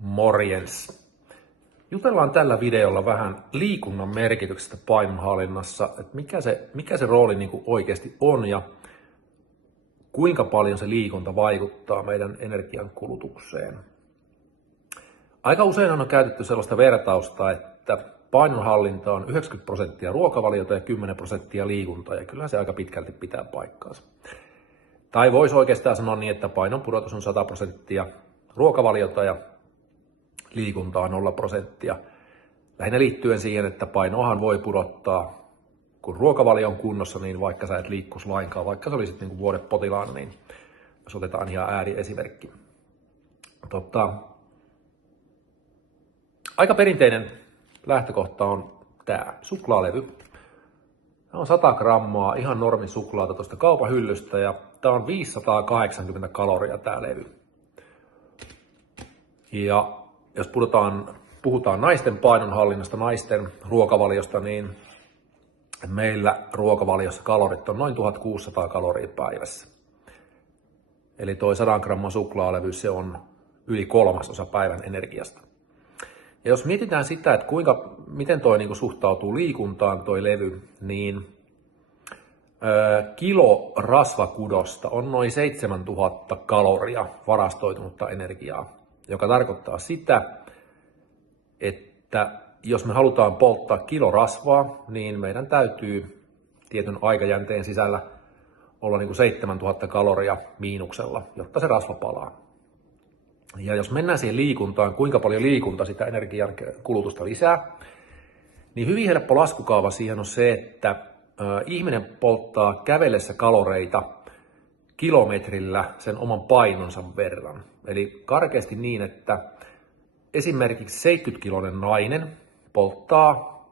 Morjens! Jutellaan tällä videolla vähän liikunnan merkityksestä painonhallinnassa, että mikä se rooli niin kuin oikeasti on ja kuinka paljon se liikunta vaikuttaa meidän energiankulutukseen. Aika usein on käytetty sellaista vertausta, että painonhallinta on 90% ruokavaliota ja 10% liikuntaa, ja kyllähän se aika pitkälti pitää paikkaansa. Tai voisi oikeastaan sanoa niin, että painon pudotus on 100% ruokavaliota ja liikuntaa 0%. Lähinnä liittyen siihen, että painoahan voi pudottaa, kun ruokavalio on kunnossa, niin vaikka sä et liikkuisi lainkaan, vaikka sä olisit niin vuodepotilaana, niin jos otetaan ihan ääriesimerkki. Aika perinteinen lähtökohta on tämä suklaalevy. Tämä on 100 grammaa ihan normi suklaata tuosta kaupan hyllystä ja tämä on 580 kaloria tämä levy. Ja jos puhutaan naisten painonhallinnasta, naisten ruokavaliosta, niin meillä ruokavaliossa kalorit on noin 1600 kaloria päivässä. Eli toi 100 gramman suklaalevy, se on yli 1/3 päivän energiasta. Ja jos mietitään sitä, että miten toi niinku suhtautuu liikuntaan toi levy, niin kilo rasvakudosta on noin 7000 kaloria varastoitunutta energiaa, joka tarkoittaa sitä, että jos me halutaan polttaa kilo rasvaa, niin meidän täytyy tietyn aikajänteen sisällä olla niin kuin 7000 kaloria miinuksella, jotta se rasva palaa. Ja jos mennään siihen liikuntaan, kuinka paljon liikunta sitä energian kulutusta lisää, niin hyvin helppo laskukaava siihen on se, että ihminen polttaa kävellessä kaloreita kilometrillä sen oman painonsa verran. Eli karkeasti niin, että esimerkiksi 70-kiloinen nainen polttaa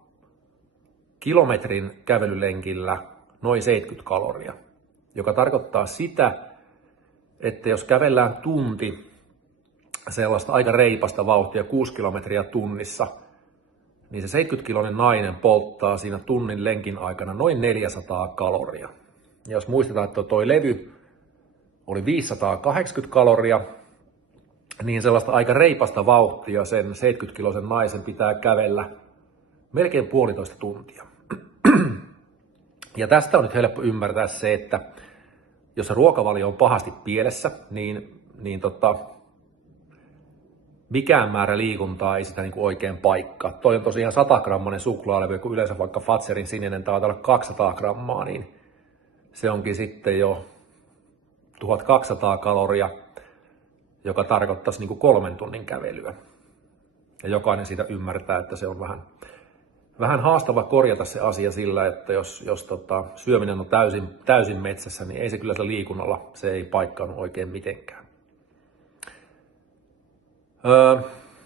kilometrin kävelylenkillä noin 70 kaloria, joka tarkoittaa sitä, että jos kävellään tunti sellaista aika reipasta vauhtia 6 kilometriä tunnissa, niin se 70-kiloinen nainen polttaa siinä tunnin lenkin aikana noin 400 kaloria. Ja jos muistetaan, että toi levy oli 580 kaloria, niin sellaista aika reipasta vauhtia sen 70-kiloisen naisen pitää kävellä melkein 1,5 tuntia. Ja tästä on nyt helppo ymmärtää se, että jos se ruokavalio on pahasti pielessä, niin mikään määrä liikuntaa ei sitä niinku oikein paikkaa. Toi on tosiaan 100 grammanen suklaalevy, kun yleensä vaikka Fazerin sininen taitaa olla 200 grammaa, niin se onkin sitten jo 1200 kaloria, joka tarkoittaisi niin kuin 3 tunnin kävelyä. Ja jokainen siitä ymmärtää, että se on vähän haastava korjata se asia sillä, että jos syöminen on täysin metsässä, niin ei se kyllä sillä liikunnalla, se ei paikkaannu oikein mitenkään.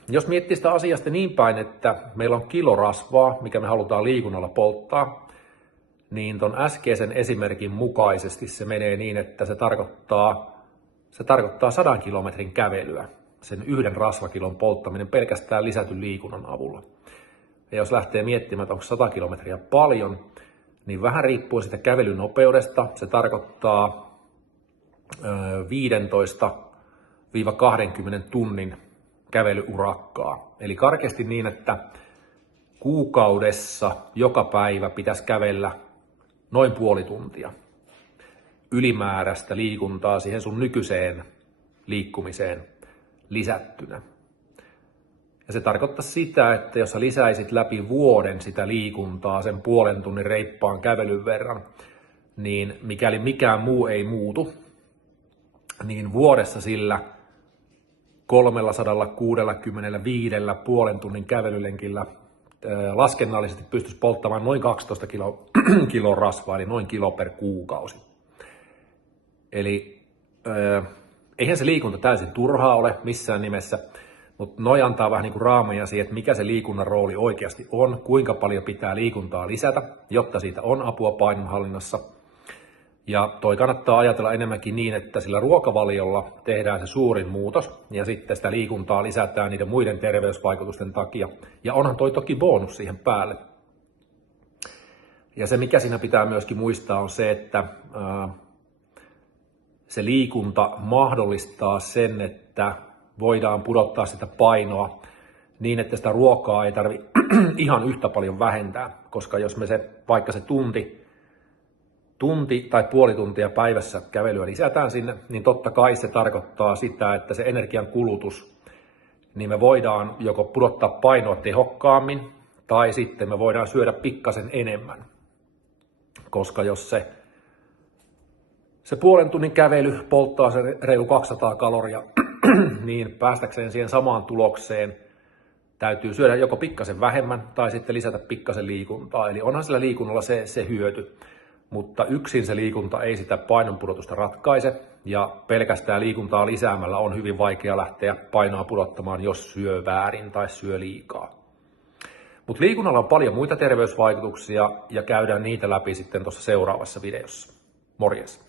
Jos miettii sitä asiasta niin päin, että meillä on kilo rasvaa, mikä me halutaan liikunnalla polttaa, niin ton äskeisen esimerkin mukaisesti se menee niin, että se tarkoittaa 100 kilometrin kävelyä, sen yhden rasvakilon polttaminen pelkästään lisätyn liikunnan avulla. Ja jos lähtee miettimään, että onko 100 kilometriä paljon, niin vähän riippuen siitä kävelynopeudesta, se tarkoittaa 15-20 tunnin kävelyurakkaa. Eli karkeasti niin, että kuukaudessa joka päivä pitäisi kävellä noin 0,5 tuntia ylimääräistä liikuntaa siihen sun nykyiseen liikkumiseen lisättynä. Ja se tarkoittaa sitä, että jos sä lisäisit läpi vuoden sitä liikuntaa sen 0,5 tunnin reippaan kävelyn verran, niin mikäli mikään muu ei muutu, niin vuodessa sillä 365 0,5 tunnin kävelylenkillä laskennallisesti pystyisi polttamaan noin 12 kiloa rasvaa, eli noin kilo per kuukausi. Eli eihän se liikunta täysin turhaa ole missään nimessä, mutta noi antaa vähän niin kuin raameja siihen, että mikä se liikunnan rooli oikeasti on, kuinka paljon pitää liikuntaa lisätä, jotta siitä on apua painonhallinnassa. Ja toi kannattaa ajatella enemmänkin niin, että sillä ruokavaliolla tehdään se suurin muutos ja sitten sitä liikuntaa lisätään niiden muiden terveysvaikutusten takia. Ja onhan toi toki bonus siihen päälle. Ja se mikä siinä pitää myöskin muistaa on se, että se liikunta mahdollistaa sen, että voidaan pudottaa sitä painoa niin, että sitä ruokaa ei tarvitse ihan yhtä paljon vähentää, koska jos me vaikka se tunti tai puoli tuntia päivässä kävelyä lisätään sinne, niin totta kai se tarkoittaa sitä, että se energian kulutus, niin me voidaan joko pudottaa painoa tehokkaammin, tai sitten me voidaan syödä pikkasen enemmän. Koska jos se puolen tunnin kävely polttaa se reilu 200 kaloria, niin päästäkseen siihen samaan tulokseen täytyy syödä joko pikkasen vähemmän tai sitten lisätä pikkasen liikuntaa. Eli onhan sillä liikunnalla se hyöty, mutta yksin se liikunta ei sitä painonpudotusta ratkaise. Ja pelkästään liikuntaa lisäämällä on hyvin vaikea lähteä painoa pudottamaan, jos syö väärin tai syö liikaa. Mutta liikunnalla on paljon muita terveysvaikutuksia ja käydään niitä läpi sitten tuossa seuraavassa videossa. Morjes!